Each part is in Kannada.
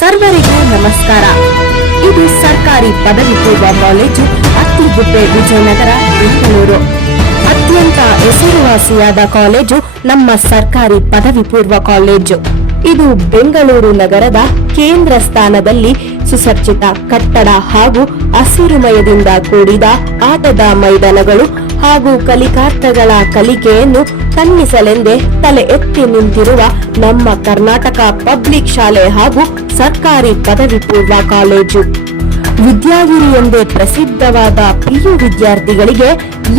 ಸರ್ವರಿಗೂ ನಮಸ್ಕಾರ. ಇದು ಸರ್ಕಾರಿ ಪದವಿ ಪೂರ್ವ ಕಾಲೇಜು, ಅತ್ತಿಗುಪ್ಪೆ, ವಿಜಯನಗರ, ಬೆಂಗಳೂರು. ಅತ್ಯಂತ ಹೆಸರುವಾಸಿಯಾದ ಕಾಲೇಜು ನಮ್ಮ ಸರ್ಕಾರಿ ಪದವಿ ಪೂರ್ವ ಕಾಲೇಜು. ಇದು ಬೆಂಗಳೂರು ನಗರದ ಕೇಂದ್ರ ಸ್ಥಾನದಲ್ಲಿ ಸುಸಜ್ಜಿತ ಕಟ್ಟಡ ಹಾಗೂ ಹಸಿರುಮಯದಿಂದ ಕೂಡಿದ ಆಟದ ಮೈದಾನಗಳು ಹಾಗೂ ಕಲಿಕಾರ್ಥಗಳ ಕಲಿಕೆಯನ್ನು ತನ್ನಿಸಲೆಂದೇ ತಲೆ ಎತ್ತಿ ನಿಂತಿರುವ ನಮ್ಮ ಕರ್ನಾಟಕ ಪಬ್ಲಿಕ್ ಶಾಲೆ ಹಾಗೂ ಸರ್ಕಾರಿ ಪದವಿ ಪೂರ್ವ ಕಾಲೇಜು. ವಿದ್ಯಾಗಿರಿ ಎಂದೇ ಪ್ರಸಿದ್ಧವಾದ ಪಿಯು ವಿದ್ಯಾರ್ಥಿಗಳಿಗೆ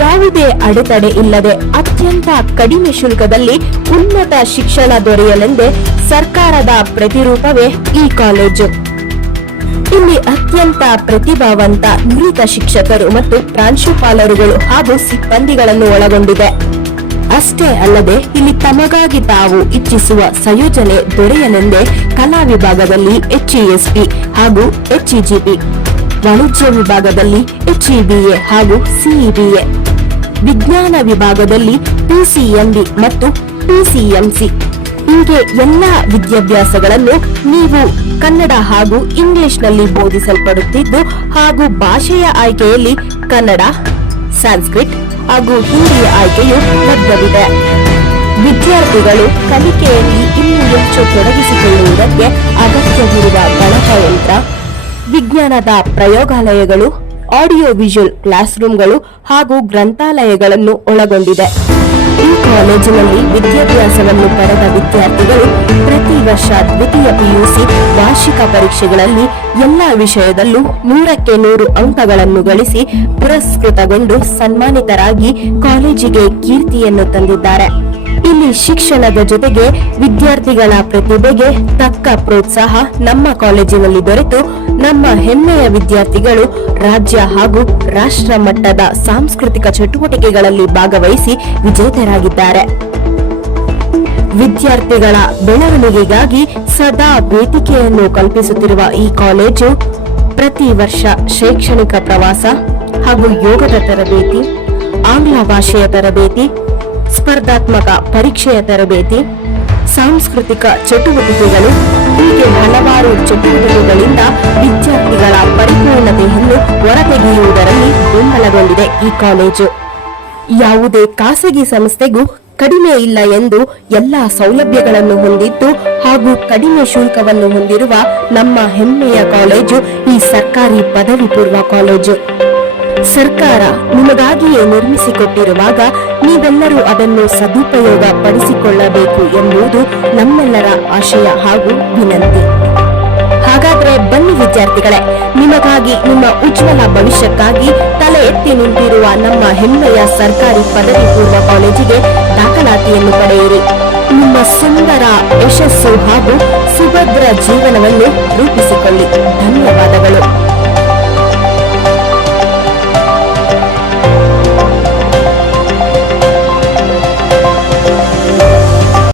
ಯಾವುದೇ ಅಡೆತಡೆ ಇಲ್ಲದೆ ಅತ್ಯಂತ ಕಡಿಮೆ ಶುಲ್ಕದಲ್ಲಿ ಉನ್ನತ ಶಿಕ್ಷಣ ದೊರೆಯಲೆಂದೇ ಸರ್ಕಾರದ ಪ್ರತಿರೂಪವೇ ಈ ಕಾಲೇಜು. ಇಲ್ಲಿ ಅತ್ಯಂತ ಪ್ರತಿಭಾವಂತ ನುರಿತ ಶಿಕ್ಷಕರು ಮತ್ತು ಪ್ರಾಂಶುಪಾಲರುಗಳು ಹಾಗೂ ಸಿಬ್ಬಂದಿಗಳನ್ನು ಒಳಗೊಂಡಿದೆ. ಅಷ್ಟೇ ಅಲ್ಲದೆ ಇಲ್ಲಿ ತಮಗಾಗಿ ತಾವು ಇಚ್ಛಿಸುವ ಸಂಯೋಜನೆ ದೊರೆಯಲೆಂದೇ ಕಲಾ ವಿಭಾಗದಲ್ಲಿ HESP ಹಾಗೂ HEGP, ವಾಣಿಜ್ಯ ವಿಭಾಗದಲ್ಲಿ HEBA ಹಾಗೂ CEBA, ವಿಜ್ಞಾನ ವಿಭಾಗದಲ್ಲಿ PCMB ಮತ್ತು PCMC ಹೀಗೆ ಎಲ್ಲ ವಿದ್ಯಾಭ್ಯಾಸಗಳನ್ನು ನೀವು ಕನ್ನಡ ಹಾಗೂ ಇಂಗ್ಲಿಷ್ನಲ್ಲಿ ಬೋಧಿಸಲ್ಪಡುತ್ತಿದ್ದು ಹಾಗೂ ಭಾಷೆಯ ಆಯ್ಕೆಯಲ್ಲಿ ಕನ್ನಡ, ಸಂಸ್ಕೃತ್ ಹಾಗೂ ಹಿಂದಿಯ ಆಯ್ಕೆಯು ಲಭ್ಯವಿದೆ. ವಿದ್ಯಾರ್ಥಿಗಳು ಕಲಿಕೆಯಲ್ಲಿ ಇನ್ನೂ ಹೆಚ್ಚು ತೊಡಗಿಸಿಕೊಳ್ಳುವುದಕ್ಕೆ ಅಗತ್ಯವಿರುವ ಗಣಕಯಂತ್ರ, ವಿಜ್ಞಾನದ ಪ್ರಯೋಗಾಲಯಗಳು, ಆಡಿಯೋ ವಿಜುವಲ್ ಕ್ಲಾಸ್ ರೂಮ್ಗಳು ಹಾಗೂ ಗ್ರಂಥಾಲಯಗಳನ್ನು ಒಳಗೊಂಡಿದೆ. ಈ ಕಾಲೇಜಿನಲ್ಲಿ ವಿದ್ಯಾಭ್ಯಾಸವನ್ನು ಪಡೆದ ವಿದ್ಯಾರ್ಥಿಗಳು ಪ್ರತಿ ವರ್ಷ ದ್ವಿತೀಯ PUC ವಾರ್ಷಿಕ ಪರೀಕ್ಷೆಗಳಲ್ಲಿ ಎಲ್ಲಾ ವಿಷಯದಲ್ಲೂ 100ಕ್ಕೆ 100 ಅಂಕಗಳನ್ನು ಗಳಿಸಿ ಪುರಸ್ಕೃತಗೊಂಡು ಸನ್ಮಾನಿತರಾಗಿ ಕಾಲೇಜಿಗೆ ಕೀರ್ತಿಯನ್ನು ತಂದಿದ್ದಾರೆ. ಇಲ್ಲಿ ಶಿಕ್ಷಣದ ಜೊತೆಗೆ ವಿದ್ಯಾರ್ಥಿಗಳ ಪ್ರತಿಭೆಗೆ ತಕ್ಕ ಪ್ರೋತ್ಸಾಹ ನಮ್ಮ ಕಾಲೇಜಿನಲ್ಲಿ ದೊರೆತು ನಮ್ಮ ಹೆಮ್ಮೆಯ ವಿದ್ಯಾರ್ಥಿಗಳು ರಾಜ್ಯ ಹಾಗೂ ರಾಷ್ಟ್ರ ಮಟ್ಟದ ಸಾಂಸ್ಕೃತಿಕ ಚಟುವಟಿಕೆಗಳಲ್ಲಿ ಭಾಗವಹಿಸಿ ವಿಜೇತರಾಗಿದ್ದಾರೆ. ವಿದ್ಯಾರ್ಥಿಗಳ ಬೆಳವಣಿಗೆಗಾಗಿ ಸದಾ ವೇದಿಕೆಯನ್ನು ಕಲ್ಪಿಸುತ್ತಿರುವ ಈ ಕಾಲೇಜು ಪ್ರತಿ ವರ್ಷ ಶೈಕ್ಷಣಿಕ ಪ್ರವಾಸ ಹಾಗೂ ಯೋಗದ ತರಬೇತಿ, ಆಂಗ್ಲ ಭಾಷೆಯ ತರಬೇತಿ, ಸ್ಪರ್ಧಾತ್ಮಕ ಪರೀಕ್ಷೆಯ ತರಬೇತಿ, ಸಾಂಸ್ಕೃತಿಕ ಚಟುವಟಿಕೆಗಳು ಹೀಗೆ ಹಲವಾರು ಚಟುವಟಿಕೆಗಳಿಂದ ವಿದ್ಯಾರ್ಥಿಗಳ ಪರಿಪೂರ್ಣತೆಯನ್ನು ಹೊರತೆಗೆಯುವುದರಲ್ಲಿ ಬೆಂಬಲಗೊಂಡಿದೆ ಈ ಕಾಲೇಜು. ಯಾವುದೇ ಖಾಸಗಿ ಸಂಸ್ಥೆಗೂ ಕಡಿಮೆ ಇಲ್ಲ ಎಂದು ಎಲ್ಲಾ ಸೌಲಭ್ಯಗಳನ್ನು ಹೊಂದಿದ್ದು ಹಾಗೂ ಕಡಿಮೆ ಶುಲ್ಕವನ್ನು ಹೊಂದಿರುವ ನಮ್ಮ ಹೆಮ್ಮೆಯ ಕಾಲೇಜು ಈ ಸರ್ಕಾರಿ ಪದವಿ ಪೂರ್ವ ಕಾಲೇಜು. ಸರ್ಕಾರ ನಿಮಗಾಗಿಯೇ ನಿರ್ಮಿಸಿಕೊಟ್ಟಿರುವಾಗ ನೀವೆಲ್ಲರೂ ಅದನ್ನು ಸದುಪಯೋಗ ಪಡಿಸಿಕೊಳ್ಳಬೇಕು ಎಂಬುದು ನಮ್ಮೆಲ್ಲರ ಆಶಯ ಹಾಗೂ ವಿನಂತಿ. ಹಾಗಾದ್ರೆ ಬನ್ನಿ ವಿದ್ಯಾರ್ಥಿಗಳೇ, ನಿಮಗಾಗಿ ನಿಮ್ಮ ಉಜ್ವಲ ಭವಿಷ್ಯಕ್ಕಾಗಿ ತಲೆ ಎತ್ತಿ ನಿಂತಿರುವ ನಮ್ಮ ಹೆಮ್ಮೆಯ ಸರ್ಕಾರಿ ಪದವಿ ಪೂರ್ವ ಕಾಲೇಜಿಗೆ ದಾಖಲಾತಿಯನ್ನು ಪಡೆಯಿರಿ. ನಿಮ್ಮ ಸುಂದರ ಯಶಸ್ಸು ಹಾಗೂ ಸುಭದ್ರ ಜೀವನವನ್ನು ರೂಪಿಸಿಕೊಳ್ಳಿ. ಧನ್ಯವಾದಗಳು.